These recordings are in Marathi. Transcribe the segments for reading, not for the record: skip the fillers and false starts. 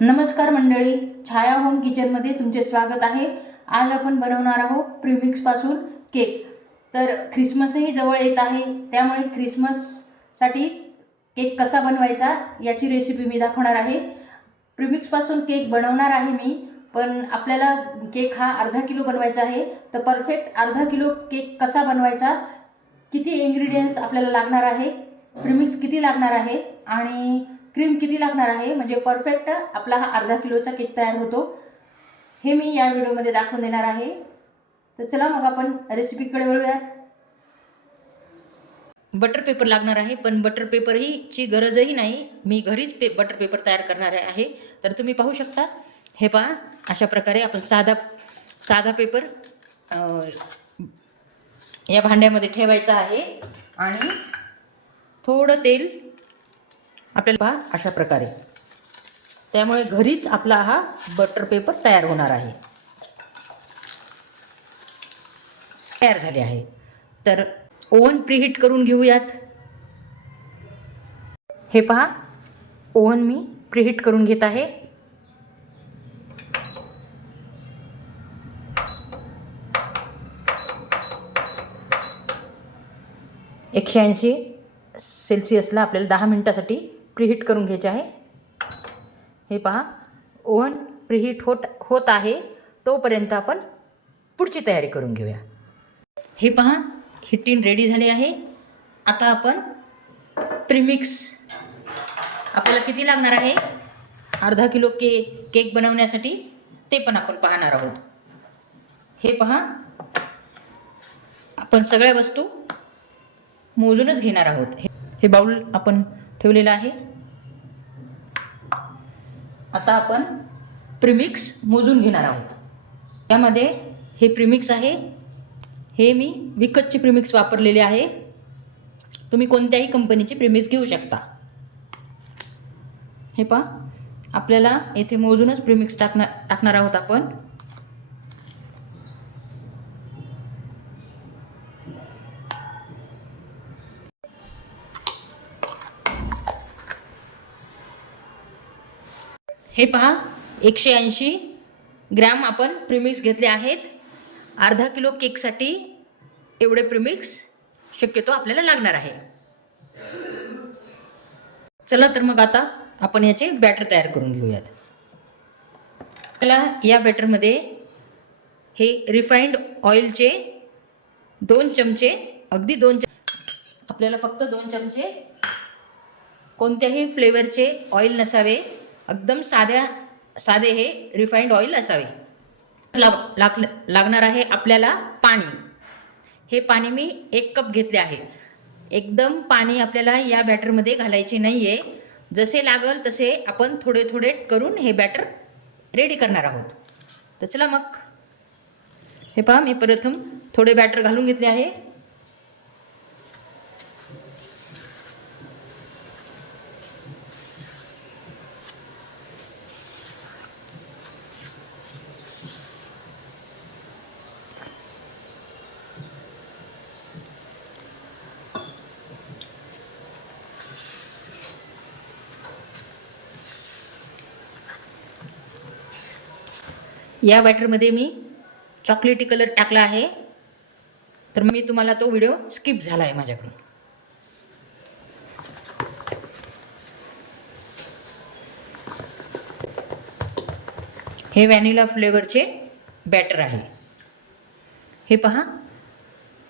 नमस्कार मंडळी, छाया होम किचनमध्ये तुमचे स्वागत आहे। आज आपण बनवणार आहोत प्रीमिक्सपासून केक। तर ख्रिसमसही जवळ येत आहे, त्यामुळे ख्रिसमससाठी केक कसा बनवायचा याची रेसिपी मी दाखवणार आहे। प्रीमिक्सपासून केक बनवणार आहे मी, पण आपल्याला केक हा अर्धा किलो बनवायचा आहे। तर परफेक्ट अर्धा किलो केक कसा बनवायचा, किती इन्ग्रेडियंट्स आपल्याला लागणार आहे, प्रीमिक्स किती लागणार आहे आणि क्रीम किती लागणार आहे, म्हणजे परफेक्ट आपला हा अर्धा किलोचा केक तयार होतो, हे मी या व्हिडिओमध्ये दाखवून देणार आहे। तर चला मग आपण रेसिपीकडे वळूयात। बटर पेपर लागणार आहे, पण बटर पेपर ही ची गरजही नाही, मी घरीच बटर पेपर तयार करणार आहे। तर तुम्ही पाहू शकता, हे पहा, अशा प्रकारे आपण साधा पेपर या भांड्यामध्ये ठेवायचा आहे आणि थोडं तेल आपल्याला पहा अशा प्रकारे, त्यामुळे घरीच आपला हा बटर पेपर तयार होणार आहे, तयार झाले आहे। तर ओव्हन प्रीहीट करून घेऊयात। हे पहा, ओव्हन मी प्रीहीट करून घेत आहे। $180 सेल्सिअसला आपल्याला 10 मिनिटासाठी प्रीहीट करून घ्यायचे आहे। हे पहा, ओव्हन प्रीहीट होत आहे, तोपर्यंत आपण पुढची तयारी करून घेऊया। हे पहा, ही टीन रेडी झाली आहे। आता आपण प्रीमिक्स आपल्याला किती लागणार आहे अर्धा किलो केक बनवण्यासाठी ते पण आपण पाहणार आहोत। हे पहा, आपण सगळ्या वस्तू मोजूनच घेणार आहोत। हे बाउल आपण ठेवलेलं आहे। आता आपण प्रीमिक्स मोजून घेणार आहोत। त्यामध्ये हे प्रीमिक्स आहे, हे मी विकतचे प्रीमिक्स वापरलेले आहे, तुम्ही कोणत्याही कंपनीचे प्रीमिक्स घेऊ शकता। हे पहा, आपल्याला येथे मोजूनच प्रीमिक्स टाकणार आहोत आपण। हे पहा, 180 ग्रॅम आपण प्रीमिक्स घेतले आहेत। अर्धा किलो केकसाठी एवढे प्रीमिक्स शक्यतो आपल्याला लागणार आहे। चला तर मग आता आपण याचे बॅटर तयार करून घेऊयात। आपल्याला या बॅटरमध्ये हे रिफाइंड ऑइलचे 2 चमचे, अगदी 2 आपल्याला फक्त 2 चमचे, कोणत्याही फ्लेवरचे ऑइल नसावे, एकदम साधे हे रिफाइंड ऑइल असावे। लागणार आहे आपल्याला पाणी। हे पाणी मी 1 कप घेतले आहे। एकदम पाणी आपल्याला या बॅटरमध्ये घालायचे नाही आहे, जसे लागल तसे आपण थोडे थोडे करून हे बॅटर रेडी करणार आहोत। तर चला मग, हे पहा, मी प्रथम थोडे बॅटर घालून घेतले आहे। या बॅटरमध्ये मी चॉकलेटी कलर टाकला आहे, तर मी तुम्हाला तो व्हिडिओ स्किप झाला आहे माझ्याकडून। हे व्हॅनिला फ्लेवरचे बॅटर आहे। हे पहा,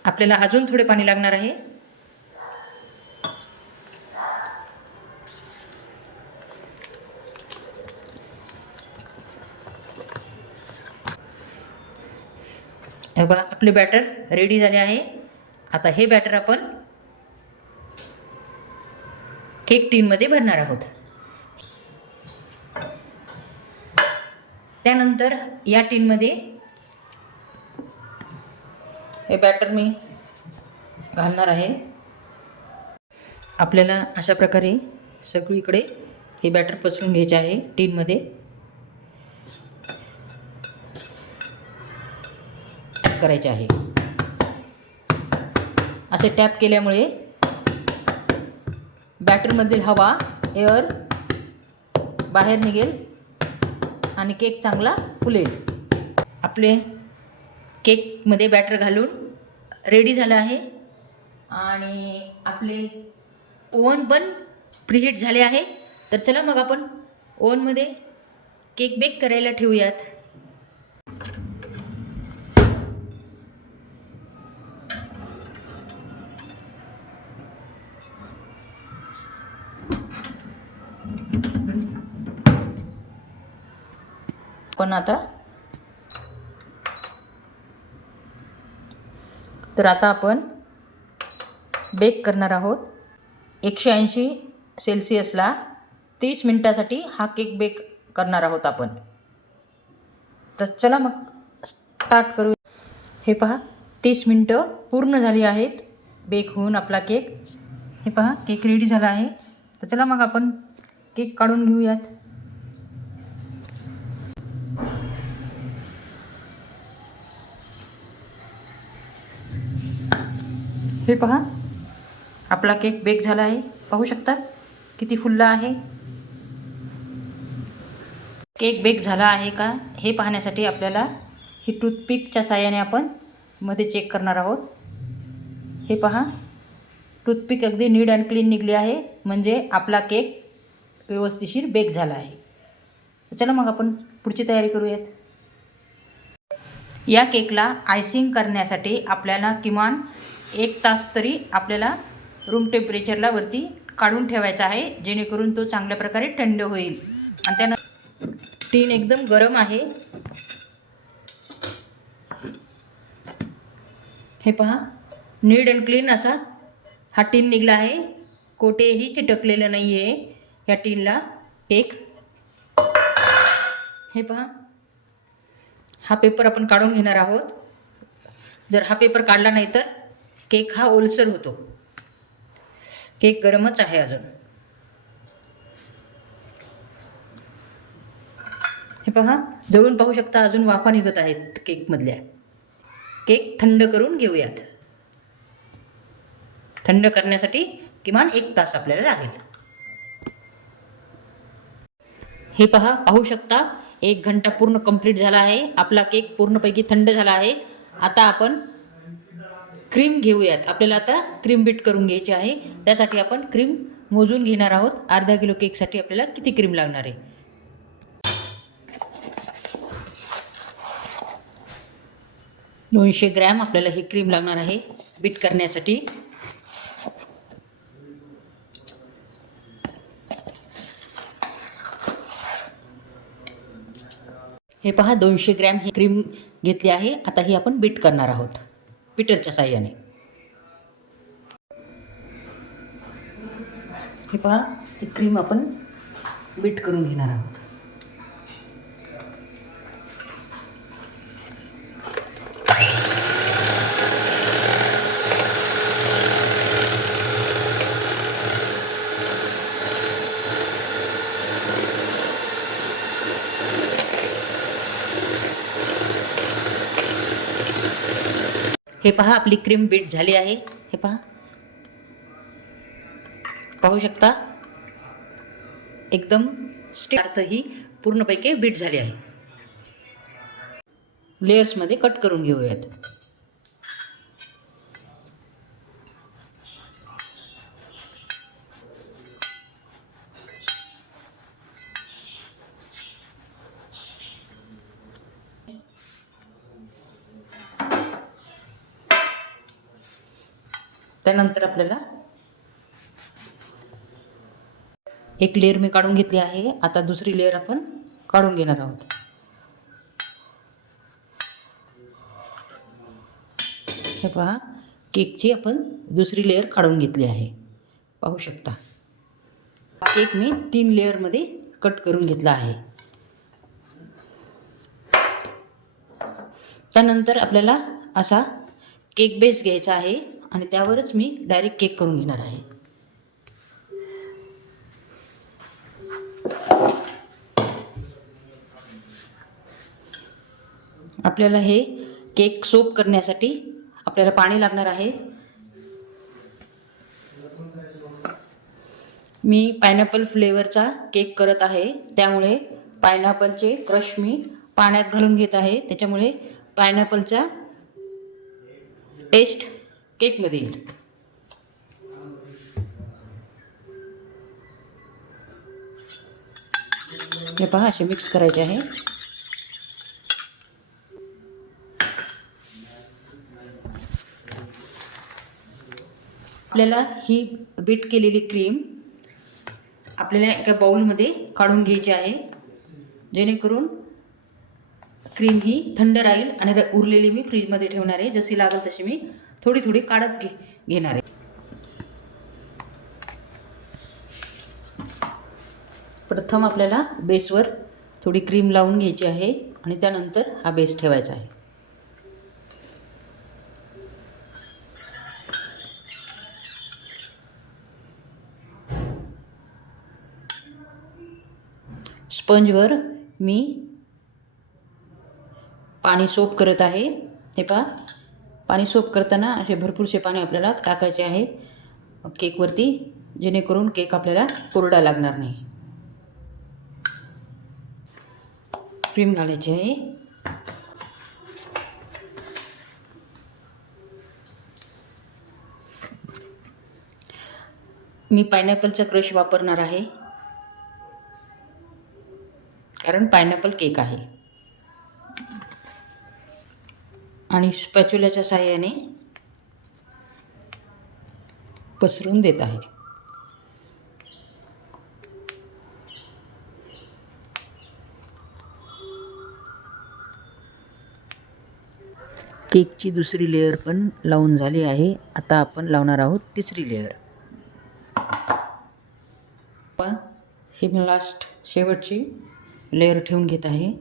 आपल्याला अजून थोडे पाणी लागणार आहे। हे बघा, आपले बॅटर रेडी झाले आहे। आता हे बॅटर आपण केक टीनमध्ये भरणार आहोत। त्यानंतर या टीनमध्ये हे बॅटर मी घालणार आहे। आपल्याला अशा प्रकारे सगळीकडे हे बॅटर पसरून घ्यायचे आहे टीनमध्ये। करायचे आहे, असे टॅप केल्यामुळे बॅटरमधील हवा, एअर बाहेर निघेल आणि केक चांगला फुलेल. आपले केकमध्ये बॅटर घालून रेडी झालं आहे आणि आपले ओव्हन पण प्रीहीट झाले आहे. तर चला मग आपण ओव्हनमध्ये केक बेक करायला ठेवूयात. पण आता आपण बेक करणार आहोत 180 सेल्सिअसला 30 मिनिटासाठी हा केक बेक करणार आहोत आपण. तर चला मग स्टार्ट करू. हे पहा 30 मिनटं पूर्ण झाली आहेत बेक होऊन आपला केक. हे पहा केक रेडी झाला आहे. तर चला मग आपण केक काढून घेऊयात. हे पहा आपला केक बेक झाला आहे. पाहू शकता किती फुलला आहे. केक बेक झाला आहे का हे पाहण्यासाठी आपल्याला ही टूथपिकच्या साहाय्याने आपण मध्ये चेक करणार आहोत. हे पहा टूथपिक अगदी नीट अँड क्लीन निघली आहे, म्हणजे आपला केक व्यवस्थिशीर बेक झाला आहे. चला मग आपण पुढची तयारी करूयात. या केकला आयसिंग करण्यासाठी आपल्याला किमान 1 तास तरी आपल्याला रूम टेम्परेचरला वरती काढून ठेवायचा आहे, जेणेकरून तो चांगल्या प्रकारे थंड होईल. आणि त्यानं टीन एकदम गरम आहे. हे पहा नीट अँड क्लीन असा हा टीन निघला आहे. कोठेही चिटकलेलं नाही आहे या टीनला केक. हे पहा हा पेपर आपण काढून घेणार आहोत. जर हा पेपर काढला नाही तर केक हा ओलसर होतो. केक गरमच आहे अजून. हे पहा जवळून पाहू शकता अजून वाफा निघत आहेत केकमधल्या. केक थंड करून घेऊयात. थंड करण्यासाठी किमान 1 तास आपल्याला लागेल. हे पहा पाहू शकता 1 घंटा पूर्ण कंप्लीट झाला आहे. आपला केक पूर्णपैकी थंड झाला आहे. आता आपण क्रीम घेऊयात. आपल्याला आता क्रीम बीट करून घ्यायची आहे. त्यासाठी आपण क्रीम मोजून घेणार आहोत. अर्धा किलो केकसाठी आपल्याला किती क्रीम लागणार आहे. 200 ग्रॅम आपल्याला ही क्रीम लागणार आहे बीट करण्यासाठी. हे पहा 200 ग्रॅम ही क्रीम घेतली आहे. आता ही आपण बीट करणार आहोत बीटरच्या साहाय्याने. हे पहा ही क्रीम आपण बीट करून घेणार आहोत. हे पहा आपली क्रीम बीट झाली आहे. हे पहा पाहू शकता एकदम स्टिफ ही पूर्णपैकी बीट झाली आहे. लेयर्समध्ये कट करून घेऊयात. त्यानंतर आपल्याला एक लेयर मी काढून घेतली आहे. आता दुसरी लेयर आपण काढून घेणार आहोत. हे पहा केकची आपण दुसरी लेयर काढून घेतली आहे. पाहू शकता केक मी 3 लेयरमध्ये कट करून घेतला आहे. त्यानंतर आपल्याला असा केक बेस घ्यायचा आहे आणि त्यावरच मी डायरेक्ट केक करून घेणार आहे. आपल्याला हे केक सोक करण्यासाठी आपल्याला पाणी लागणार आहे. मी पायनॅपल फ्लेवरचा केक करत आहे, त्यामुळे पायनॅपलचे क्रश मी पाण्यात घालून घेत आहे, त्याच्यामुळे पायनॅपलचा टेस्ट केकमध्ये येईल. हे पहा, असे मिक्स करायचे आहे. आपल्याला ही बीट केलेली क्रीम आपल्याला एका बाउलमध्ये काढून घ्यायची आहे, जेणेकरून क्रीम ही थंड राहील. आणि उरलेली मी फ्रीजमध्ये ठेवणार आहे. जशी लागेल तशी मी थोडी थोडी काढत घेणार आहे. प्रथम आपल्याला बेसवर थोडी क्रीम लावून घ्यायची आहे आणि त्यानंतर हा बेस ठेवायचा आहे. स्पंजवर मी पाणी सोप करत आहे. हे पहा, पाणी सोप करताना असे भरपूरसे पाणी आपल्याला टाकायचे आहे केकवरती, जेणेकरून केक आपल्याला कोरडा लागणार नाही. क्रीम घालायची आहे. मी पायनॅपलचा क्रश वापरणार आहे, कारण पायनॅपल केक आहे. आणि स्पॅच्युलाच्या साहाय्याने पसरून देत आहे. केकची दुसरी लेअर पण लावून झाली आहे. आता आपण लावणार आहोत तिसरी लेअर. हे मी लास्ट शेवटची लेअर ठेवून घेत आहे.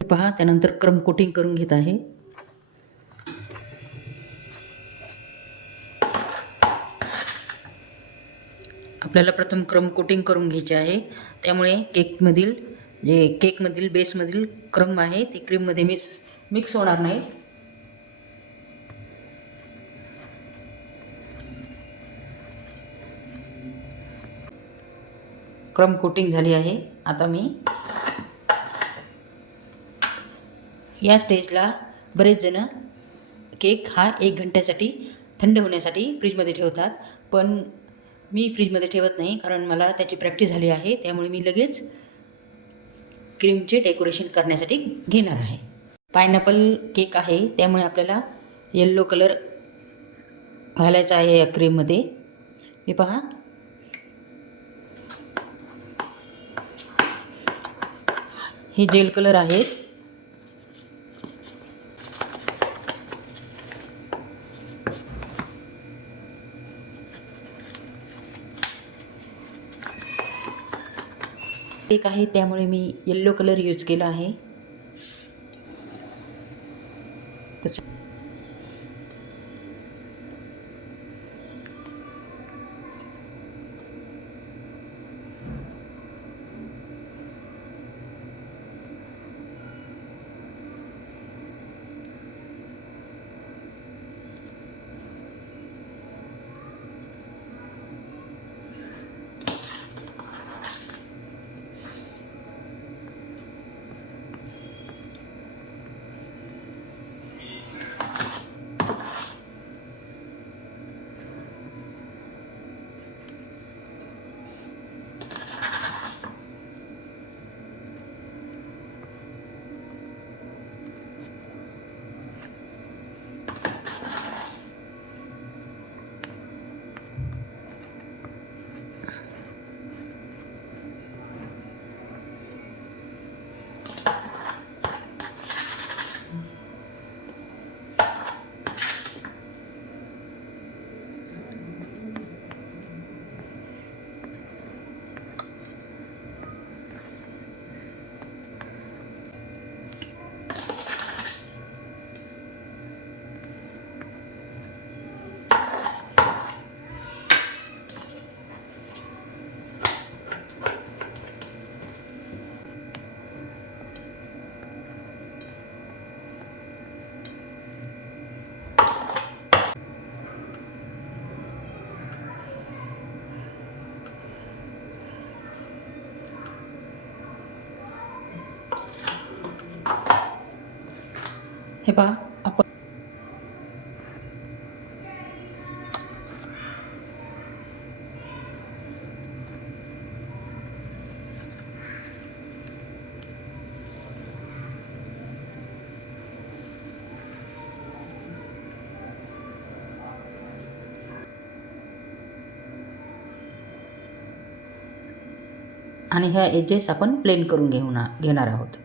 पहा, त्यानंतर क्रम कोटिंग करून घेत आहे. आपल्याला प्रथम क्रम कोटिंग करून घ्यायचे आहे, त्यामुळे केकमधील बेसमधील क्रम आहे ती क्रीममध्ये मिक्स होणार नाही. क्रम कोटिंग झाली आहे. आता मी या स्टेजला बरेच जण केक हा 1 घंट्यासाठी थंड होण्यासाठी फ्रीजमध्ये ठेवतात, पण मी फ्रीजमध्ये ठेवत नाही, कारण मला त्याची प्रॅक्टिस झाली आहे. त्यामुळे मी लगेच क्रीमचे डेकोरेशन करण्यासाठी घेणार आहे. पायनॅपल केक आहे, त्यामुळे आपल्याला येल्लो कलर घालायचा आहे या क्रीममध्ये. हे पहा, हे जेल कलर आहे. केक आहे, त्यामुळे मी येल्लो कलर यूज केला आहे. हे पहा आपण आणि ह्या एजेस आपण प्लेन करून घेणार आहोत.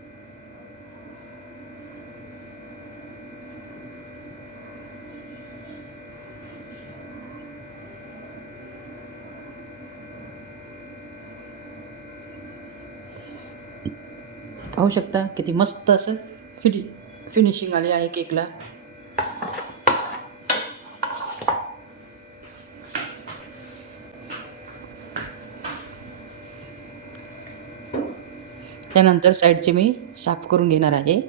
पाहू शकता किती मस्त असं फिनिशिंग आली आहे केकला. त्यानंतर साईडचे मी साफ करून घेणार आहे.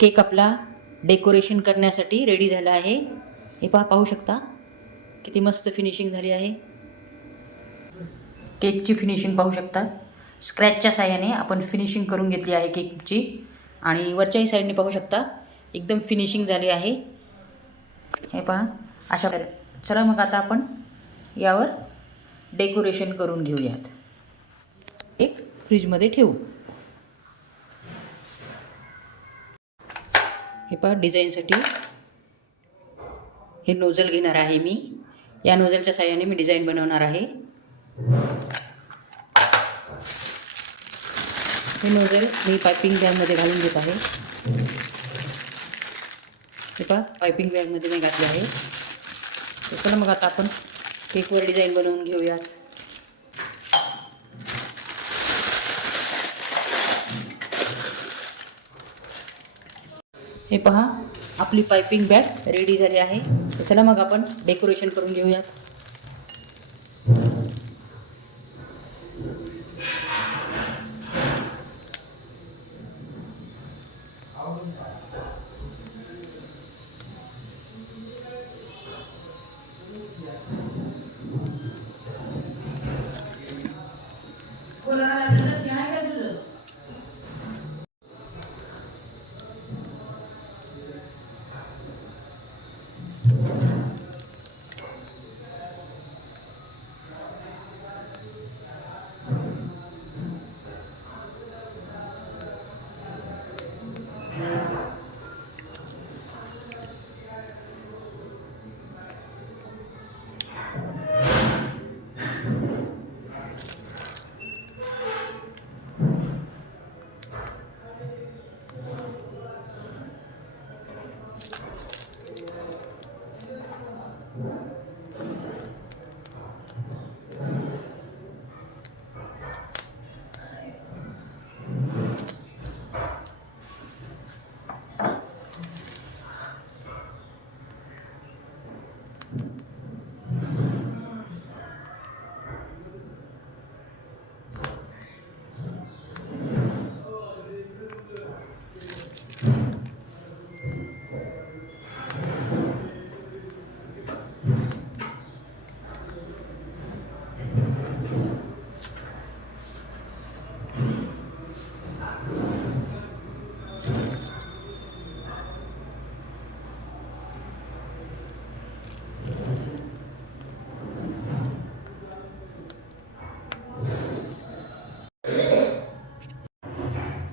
केक आपला डेकोरेशन करण्यासाठी रेडी झाला आहे. हे पाहू शकता किती मस्त फिनिशिंग झाली आहे. केकची फिनिशिंग पाहू शकता. स्क्रॅचच्या साह्याने आपण फिनिशिंग करून घेतली आहे केकची. आणि वरच्याही साईडने पाहू शकता एकदम फिनिशिंग झाली आहे. हे पहा अशा. चला मग आता आपण यावर डेकोरेशन करून घेऊयात. एक फ्रीजमध्ये ठेवू. हे पहा डिझाईनसाठी हे नोझल घेणार आहे मी. या नोझलच्या साह्याने मी डिझाईन बनवणार आहे. हे नोझल मी पायपिंग बॅगमध्ये घालून घेत आहे. हे पहा पायपिंग बॅगमध्ये मी घातले आहे. तर चला मग आता आपण केकवर डिझाईन बनवून घेऊयात. हे पहा आपली पायपिंग बॅग रेडी झाली आहे. तर चला मग आपण डेकोरेशन करून घेऊयात.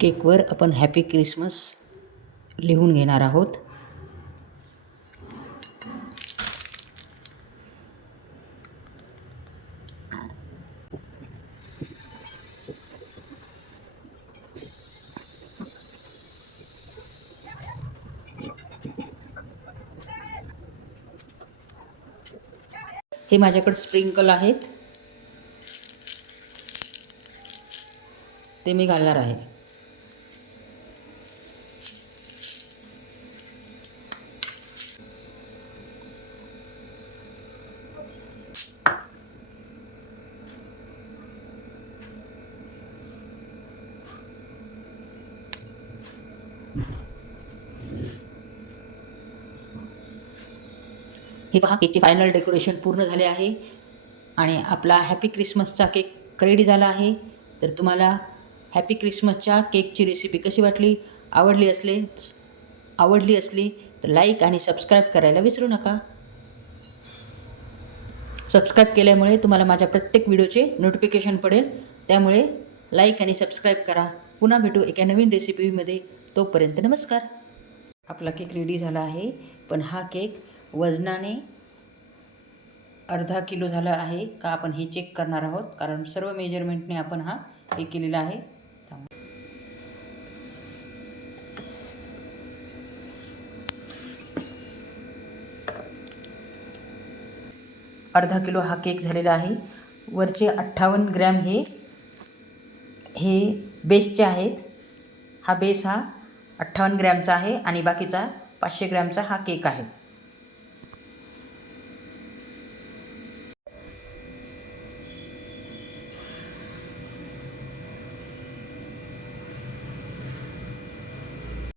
केकवर आपण हॅपी क्रिसमस लिहून घेणार आहोत. हे माझ्याकडे स्प्रिंकल आहेत, ते मी घालणार आहे. हे पहा केकचे फायनल डेकोरेशन पूर्ण झाले आहे. आणि आपला हॅपी क्रिसमसचा केक रेडी झाला आहे. तर तुम्हाला हॅपी क्रिसमसच्या केकची रेसिपी कशी वाटली, आवडली असली तर लाईक आणि सबस्क्राईब करायला विसरू नका. सबस्क्राईब केल्यामुळे तुम्हाला माझ्या प्रत्येक व्हिडिओचे नोटिफिकेशन पडेल, त्यामुळे लाईक आणि सबस्क्राईब करा. पुन्हा भेटू एका नवीन रेसिपीमध्ये. तोपर्यंत नमस्कार. आपला केक रेडी झाला आहे, पण हा केक वजनाने अर्धा किलो झाला आहे का आपण हे चेक करणार आहोत, कारण सर्व मेजरमेंटने आपण हा केक केलेला आहे. अर्धा किलो हा केक झालेला आहे. वरचे 58 ग्रॅम हे बेसचे आहेत. हा बेस 58 ग्रॅमचा आहे आणि बाकीचा 500 ग्रॅमचा हा केक आहे.